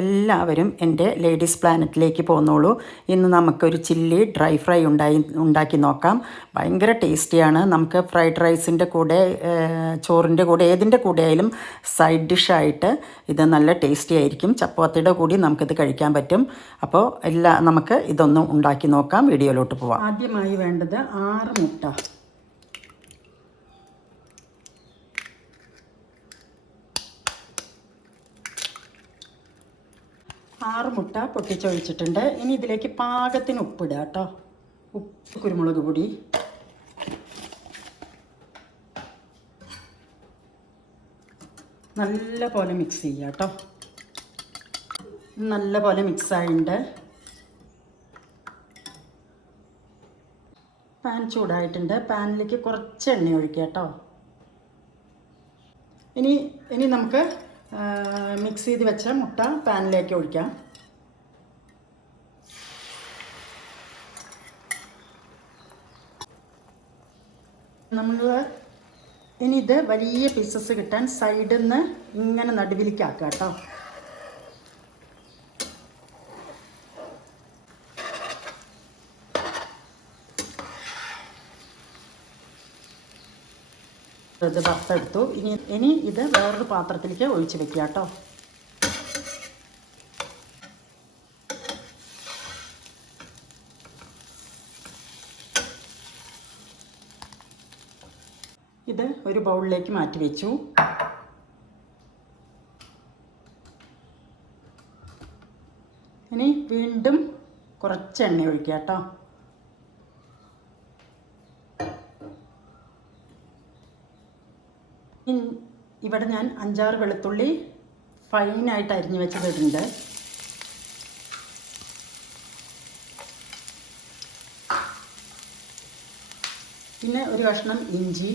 എല്ലാവരും എൻ്റെ ലേഡീസ് പ്ലാനറ്റിലേക്ക് പോന്നോളൂ. ഇന്ന് നമുക്കൊരു ചില്ലി ഡ്രൈ ഫ്രൈ ഉണ്ടാക്കി നോക്കാം. ഭയങ്കര ടേസ്റ്റിയാണ്. നമുക്ക് ഫ്രൈഡ് റൈസിൻ്റെ കൂടെ, ചോറിൻ്റെ കൂടെ, ഏതിൻ്റെ കൂടെ ആയാലും സൈഡ് ഡിഷായിട്ട് ഇത് നല്ല ടേസ്റ്റി ആയിരിക്കും. ചപ്പാത്തിയുടെ കൂടി നമുക്കിത് കഴിക്കാൻ പറ്റും. അപ്പോൾ നമുക്ക് ഇതൊന്ന് ഉണ്ടാക്കി നോക്കാം. വീഡിയോയിലോട്ട് പോവാം. ആദ്യമായി വേണ്ടത് 6 മുട്ട. 6 മുട്ട പൊട്ടിച്ചൊഴിച്ചിട്ടുണ്ട്. ഇനി ഇതിലേക്ക് പാകത്തിന് ഉപ്പിടുക കേട്ടോ. ഉപ്പ്, കുരുമുളക് പൊടി, നല്ല പോലെ മിക്സ് ചെയ്യുക കേട്ടോ. നല്ല പോലെ മിക്സായിട്ടുണ്ട്. പാൻ ചൂടായിട്ടുണ്ട്. പാനിലേക്ക് കുറച്ച് എണ്ണ ഒഴിക്കുക കേട്ടോ. ഇനി നമുക്ക് മിക്സ് ചെയ്ത് വെച്ച മുട്ട പാനിലേക്ക് ഒഴിക്കാം. ഇനി ഇത് വലിയ പീസസ് കിട്ടാൻ സൈഡിൽ നിന്ന് ഇങ്ങനെ നടുവിലേക്ക് ആക്കുക കേട്ടോ. ഇത് വറുത്തെടുത്തു. ഇനി ഇത് വേറൊരു പാത്രത്തിലേക്ക് ഒഴിച്ച് വെക്കുക കേട്ടോ. ഇത് ഒരു ബൗളിലേക്ക് മാറ്റി വെച്ചു. ഇനി വീണ്ടും കുറച്ച് എണ്ണ ഒഴിക്കുക കേട്ടോ. ഇവിടെ ഞാൻ 5-6 വെളുത്തുള്ളി ഫൈനായിട്ട് അരിഞ്ഞു വെച്ചതിട്ടുണ്ട്. പിന്നെ ഒരു കഷ്ണം ഇഞ്ചി,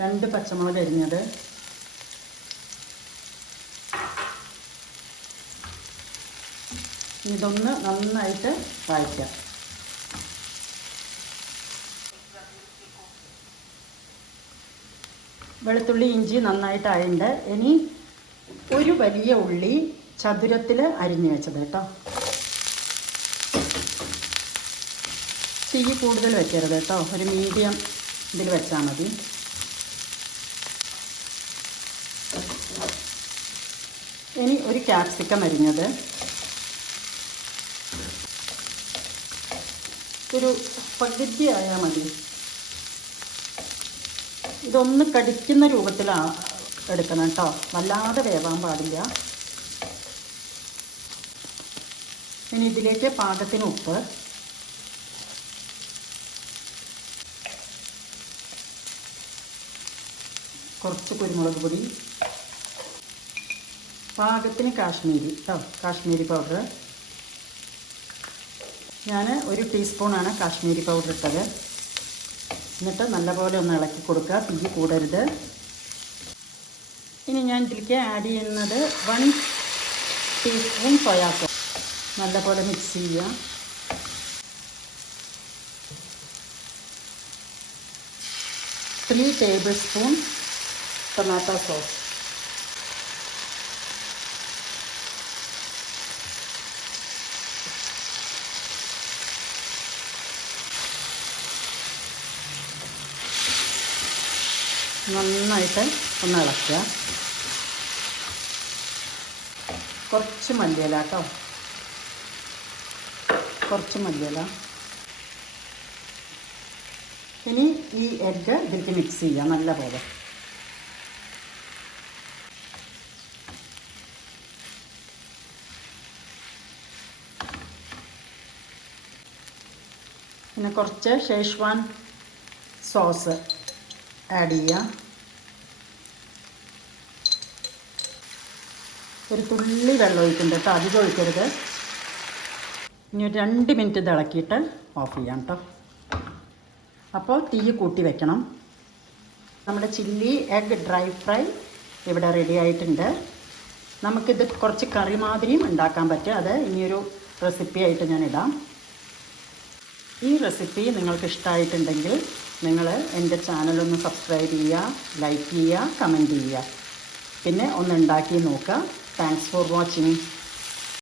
രണ്ട് പച്ചമുളക് അരിഞ്ഞത്, ഇതൊന്ന് നന്നായിട്ട് വഴറ്റാം. വെളുത്തുള്ളി ഇഞ്ചി നന്നായിട്ട് അരിഞ്ഞ് ഇനി ഒരു വലിയ ഉള്ളി ചതുരത്തിൽ അരിഞ്ഞു വെച്ചത് കേട്ടോ. തീ കൂടുതൽ വെക്കരുത് കേട്ടോ, ഒരു മീഡിയം ഇതിൽ വെച്ചാൽ മതി. ഇനി ഒരു ക്യാപ്സിക്കം അരിഞ്ഞത്, ഒരു പകുതി ആയാൽ മതി. ഇതൊന്ന് കടിക്കുന്ന രൂപത്തിലാണ് എടുക്കണം കേട്ടോ, വല്ലാതെ വേവാൻ പാടില്ല. ഇനി ഇതിലേക്ക് പാകത്തിന് ഉപ്പ്, കുറച്ച് കുരുമുളക് പൊടി, പാകത്തിന് കാശ്മീരി പൗഡർ. ഞാൻ 1 ടീസ്പൂണാണ് കാശ്മീരി പൗഡർ ഇട്ടത്. എന്നിട്ട് നല്ലപോലെ ഒന്ന് ഇളക്കി കൊടുക്കുക, തീ കൂടരുത്. ഇനി ഞാൻ ഇതിലേക്ക് ആഡ് ചെയ്യുന്നത് 1 ടീസ്പൂൺ സോയാ സോസ്. നല്ലപോലെ മിക്സ് ചെയ്യുക. Three table spoon tomato sauce. നന്നായിട്ട് ഒന്ന് ഇളക്കുക. കുറച്ച് മല്ലിയില കേട്ടോ, കുറച്ച് മല്ലിയില. ഇനി ഈ എഗ്ഗ് ഇതിലേക്ക് മിക്സ് ചെയ്യാം നല്ലപോലെ. പിന്നെ കുറച്ച് ഷേഷ്വാൻ സോസ് ആഡ് ചെയ്യുക. ഒരു തുള്ളി വെള്ളം ഒഴിക്കുന്നുണ്ട് കേട്ടോ, അധികം ഒഴിക്കരുത്. ഇനി ഒരു 2 മിനിറ്റ് ഇത് ഇളക്കിയിട്ട് ഓഫ് ചെയ്യാം കേട്ടോ. അപ്പോൾ തീ കൂട്ടി വെക്കണം. നമ്മുടെ ചില്ലി എഗ് ഡ്രൈ ഫ്രൈ ഇവിടെ റെഡി ആയിട്ടുണ്ട്. നമുക്കിത് കുറച്ച് കറി മാതിരിയും ഉണ്ടാക്കാൻ പറ്റും. അത് ഇനിയൊരു റെസിപ്പി ആയിട്ട് ഞാൻ ഇടാം. ഈ റെസിപ്പി നിങ്ങൾക്ക് ഇഷ്ടമായിട്ടുണ്ടെങ്കിൽ നിങ്ങൾ എൻ്റെ ചാനലൊന്ന് സബ്സ്ക്രൈബ് ചെയ്യുക, ലൈക്ക് ചെയ്യുക, കമൻറ്റ് ചെയ്യുക. പിന്നെ ഒന്ന് ഉണ്ടാക്കി നോക്കുക. Thanks for watching.